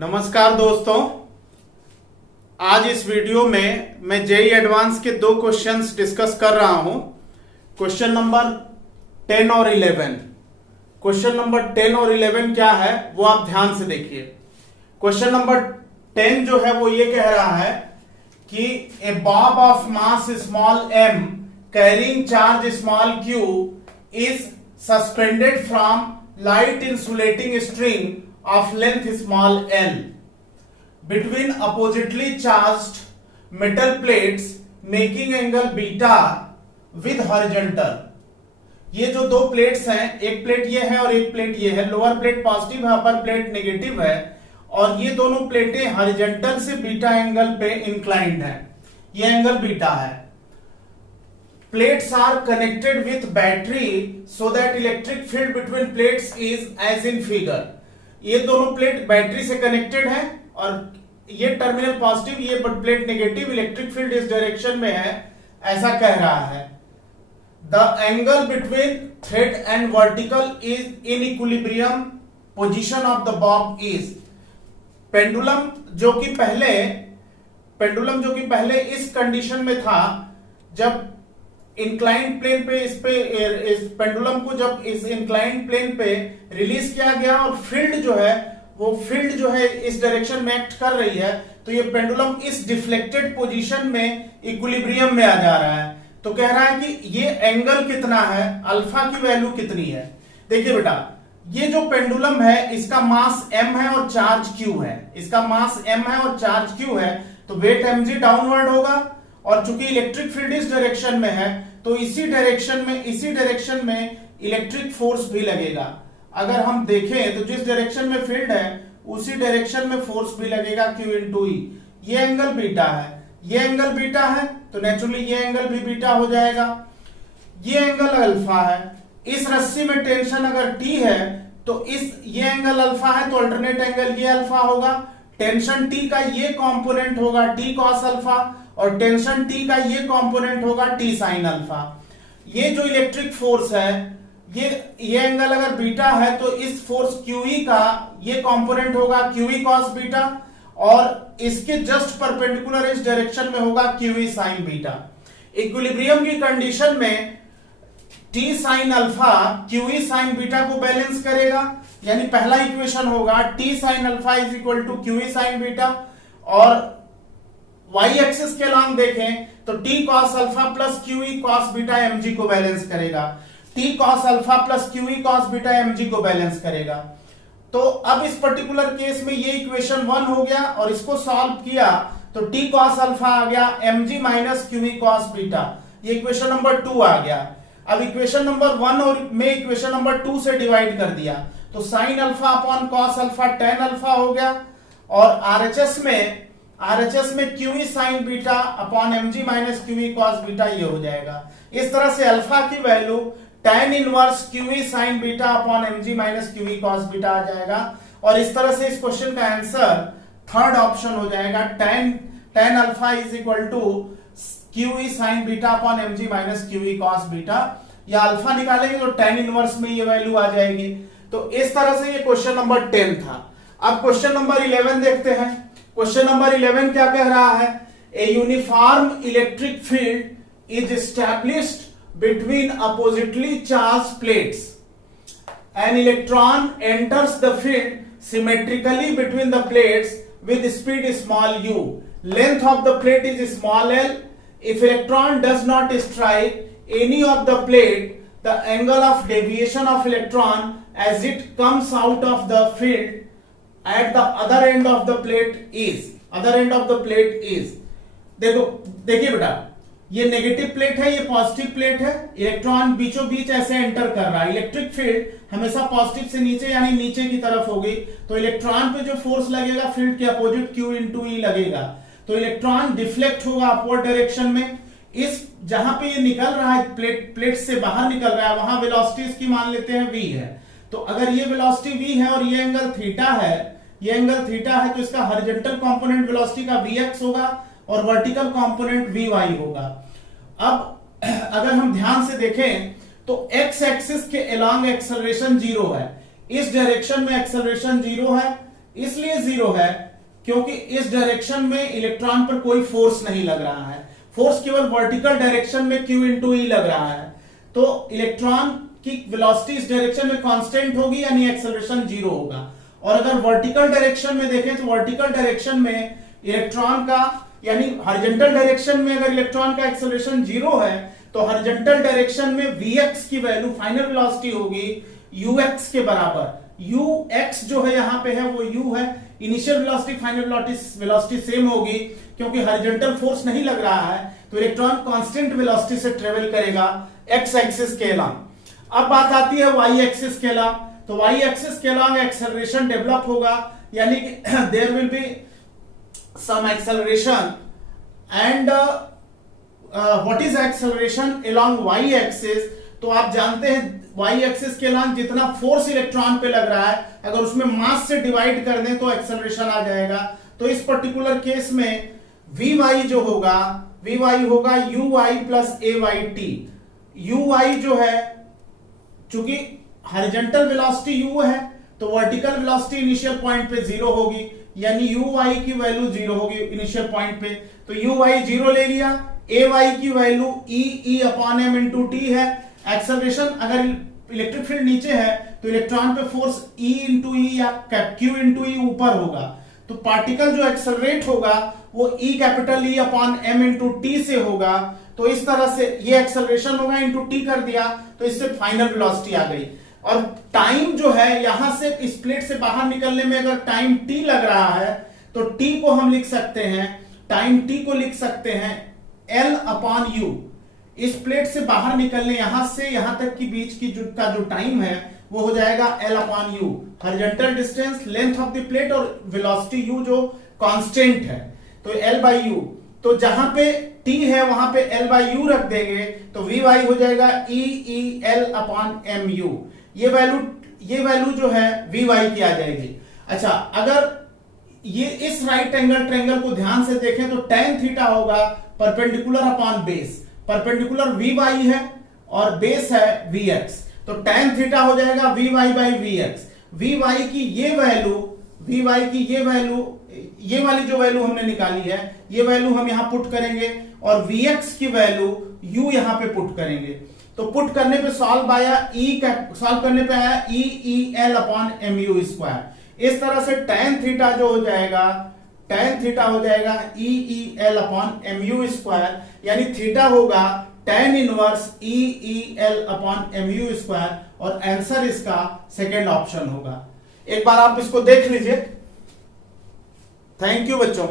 नमस्कार दोस्तों, आज इस वीडियो में मैं जेई एडवांस के दो क्वेश्चंस डिस्कस कर रहा हूं। क्वेश्चन नंबर 10 और 11। क्वेश्चन नंबर 10 और 11 क्या है वो आप ध्यान से देखिए। क्वेश्चन नंबर 10 जो है वो ये कह रहा है कि a bob of mass small m carrying charge small q is suspended from light insulating string of length small l between oppositely charged metal plates making angle beta with horizontal। ये जो दो प्लेट्स हैं, एक plate ये है और एक plate ये है। लोअर प्लेट पॉजिटिव है, अपर प्लेट नेगेटिव है और ये दोनों प्लेटें हॉरिजॉन्टल से बीटा एंगल पे इंक्लाइंड है। ये एंगल बीटा है। Plates are connected with battery so that electric field between plates is as in figure। ये दोनों प्लेट बैटरी से कनेक्टेड है और ये टर्मिनल पॉजिटिव, ये प्लेट नेगेटिव। इलेक्ट्रिक फील्ड इस डायरेक्शन में है, ऐसा कह रहा है। The angle between thread and vertical is in equilibrium position of the Bob is. Pendulum जो कि पहले इस कंडीशन में था जब इंक्लाइंड प्लेन पे इस पेंडुलम को जब इस इंक्लाइंड प्लेन पे रिलीज किया गया और फील्ड जो है इस डायरेक्शन में एक्ट कर रही है, तो ये पेंडुलम इस डिफ्लेक्टेड पोजीशन में इक्विलिब्रियम में आ जा रहा है। तो कह रहा है कि ये एंगल कितना है, अल्फा की वैल्यू कितनी है। देखिए बेटा, ये जो पेंडुलम है इसका मास m है और चार्ज q है। इसका मास m है और चार्ज q है, तो वेट mg डाउनवर्ड होगा और चूंकि इलेक्ट्रिक फील्ड इस डायरेक्शन में है तो इसी डायरेक्शन में इलेक्ट्रिक फोर्स भी लगेगा। अगर हम देखें तो जिस डायरेक्शन में फील्ड है उसी डायरेक्शन में फोर्स भी लगेगा Q इंटू ई। ये एंगल बीटा है, ये एंगल बीटा है तो नेचुरली ये एंगल भी बीटा हो जाएगा। ये एंगल अल्फा है। इस रस्सी में टेंशन अगर T है तो ये एंगल अल्फा है तो अल्टरनेट एंगल ये अल्फा होगा। टेंशन T का ये कंपोनेंट होगा T cos अल्फा और टेंशन T का ये कंपोनेंट होगा T sin अल्फा। ये जो इलेक्ट्रिक फोर्स है, ये एंगल अगर बीटा है तो इस फोर्स QE का ये कंपोनेंट होगा QE cos बीटा और इसके जस्ट परपेंडिकुलर इस डायरेक्शन में होगा QE sin बीटा। इक्विलिब्रियम की कंडीशन में T sin alpha QE sin beta को बैलेंस करेगा, यानी पहला इक्वेशन होगा T sin alpha is equal to QE sin beta और y एक्सिस के लॉन्ग देखें तो T cos alpha plus QE cos beta mg को बैलेंस करेगा। T cos alpha plus QE cos beta mg को बैलेंस करेगा। तो अब इस पर्टिकुलर केस में ये इक्वेशन 1 हो गया और इसको सॉल्व किया तो T cos अल्फा आ गया mg minus QE cos beta. ये इक्वेशन नंबर 2 आ गया। अब इक्वेशन नंबर 1 और में इक्वेशन नंबर 2 से डिवाइड कर दिया तो sine alpha upon cos alpha tan alpha हो गया और आरएचएस में QE sin beta upon mg minus QE cos beta ये हो जाएगा। इस तरह से अल्फा की value tan inverse QE sin beta upon mg minus QE cos beta आ जाएगा और इस तरह से इस क्वेश्चन का आंसर थर्ड ऑप्शन हो जाएगा। tan alpha is equal to QE sin beta upon mg minus QE cos beta. या अल्फा निकालेंगे तो tan इनवर्स में ये वैल्यू आ जाएगी। तो इस तरह से ये क्वेश्चन नंबर 10 था। अब क्वेश्चन नंबर 11 देखते हैं। क्वेश्चन नंबर 11 क्या कह रहा है? A uniform electric field is established between oppositely charge plates. An electron enters the field symmetrically between the plates with speed small u। Length of the plate is small l। If electron does not strike any of the plate, the angle of deviation of electron as it comes out of the field at the other end of the plate is। देखिए बेटा, ये negative plate है, ये positive plate है। Electron बीचों बीच ऐसे enter कर रहा है। इलेक्ट्रिक फील्ड हमेशा पॉजिटिव से नीचे यानी नीचे की तरफ होगी, तो इलेक्ट्रॉन पे जो फोर्स लगेगा फील्ड के अपोजिट Q इंटू ई लगेगा। तो इलेक्ट्रॉन डिफ्लेक्ट होगा अपवर्ड डायरेक्शन में। इस जहां पे ये निकल रहा है प्लेट से बाहर निकल रहा है वहां वेलोसिटी इसकी मान लेते हैं v है। तो अगर ये वेलोसिटी v है और ये एंगल थीटा है तो इसका हॉरिजॉन्टल कंपोनेंट वेलोसिटी का vx होगा और वर्टिकल कंपोनेंट vy होगा। अब अगर हम ध्यान से देखें तो x एक्सिस के अलोंग एक्सेलरेशन 0 है। इस डायरेक्शन में एक्सेलरेशन 0 है, इसलिए 0 है क्योंकि इस डायरेक्शन में इलेक्ट्रॉन पर कोई फोर्स नहीं लग रहा है, फोर्स केवल वर्टिकल डायरेक्शन में Q इंटू ई लग रहा है। तो इलेक्ट्रॉन की वेलोसिटी इस डायरेक्शन में कांस्टेंट होगी यानी एक्सेलरेशन 0 होगा। और अगर वर्टिकल डायरेक्शन में देखें तो वर्टिकल डायरेक्शन में इलेक्ट्रॉन का यानी हॉरिजॉन्टल डायरेक्शन में अगर इलेक्ट्रॉन का एक्सेलरेशन 0 है तो हॉरिजॉन्टल डायरेक्शन में Vx की वैल्यू फाइनल वेलोसिटी होगी Ux के बराबर। Ux जो है यहां पे है वो U है, initial velocity final velocity same होगी क्योंकि हॉरिजॉन्टल फोर्स नहीं लग रहा है, तो इलेक्ट्रॉन कांस्टेंट वेलोसिटी से ट्रेवल करेगा x एक्सिस के अलोंग। अब बात आती है y एक्सिस के अलोंग, तो y एक्सिस के अलोंग एक्सेलरेशन डेवलप होगा यानी कि there will be some acceleration and what is acceleration along y axis. तो आप जानते हैं y एक्सिस के अलोंग जितना फोर्स इलेक्ट्रॉन पे लग रहा है अगर उसमें मास से डिवाइड कर दें तो एक्सेलरेशन आ जाएगा। तो इस पर्टिकुलर केस में Vy जो होगा Vy होगा uy प्लस ayt। uy जो है चूंकि हॉरिजॉन्टल वेलोसिटी u है तो वर्टिकल वेलोसिटी इनिशियल पॉइंट पे 0 होगी यानी uy की वैल्यू 0 होगी इनिशियल पॉइंट पे, तो uy 0 ले लिया। ay की value e upon m into T है। एक्सेलरेशन अगर इलेक्ट्रिक फील्ड नीचे है तो इलेक्ट्रॉन पे फोर्स E इंटू ई या Q इंटू ई ऊपर होगा, तो पार्टिकल जो एक्सेलरेट होगा वो E capital E upon M into T से होगा। तो इस तरह से ये एक्सेलरेशन होगा इंटू टी कर दिया तो इससे फाइनल वेलोसिटी आ गई। और टाइम जो है यहां से इस प्लेट से बाहर निकलने में अगर टाइम t लग रहा है तो t को हम लिख सकते हैं, टाइम t को लिख सकते हैं L अपॉन U। इस प्लेट से बाहर निकलने यहां से यहां तक की बीच की जो टाइम है वो हो जाएगा L upon U, horizontal distance length of the plate और वेलोसिटी U जो कांस्टेंट है तो L बाई U। तो जहां पे t है वहां पे L बाई U रख देंगे तो Vy हो जाएगा E L अपॉन mu। ये वैल्यू जो है Vy की आ जाएगी। अच्छा, अगर ये इस राइट एंगल ट्रायंगल को ध्यान से देखें तो tan थीटा होगा perpendicular upon base. Perpendicular Vy है और बेस है Vx, तो tan थीटा हो जाएगा Vy बाई Vx। Vy की ये वैल्यू ये वाली जो वैल्यू हमने निकाली है ये वैल्यू हम यहां पुट करेंगे और Vx की वैल्यू U यहां पे पुट करेंगे। तो पुट करने पे सॉल्व करने पे आया E L upon mu square. इस तरह से tan थीटा जो हो जाएगा E L upon mu square, यानी थीटा होगा tan inverse E L upon mu square और आंसर इसका सेकेंड ऑप्शन होगा। एक बार आप इसको देख लीजिए। थैंक यू बच्चों।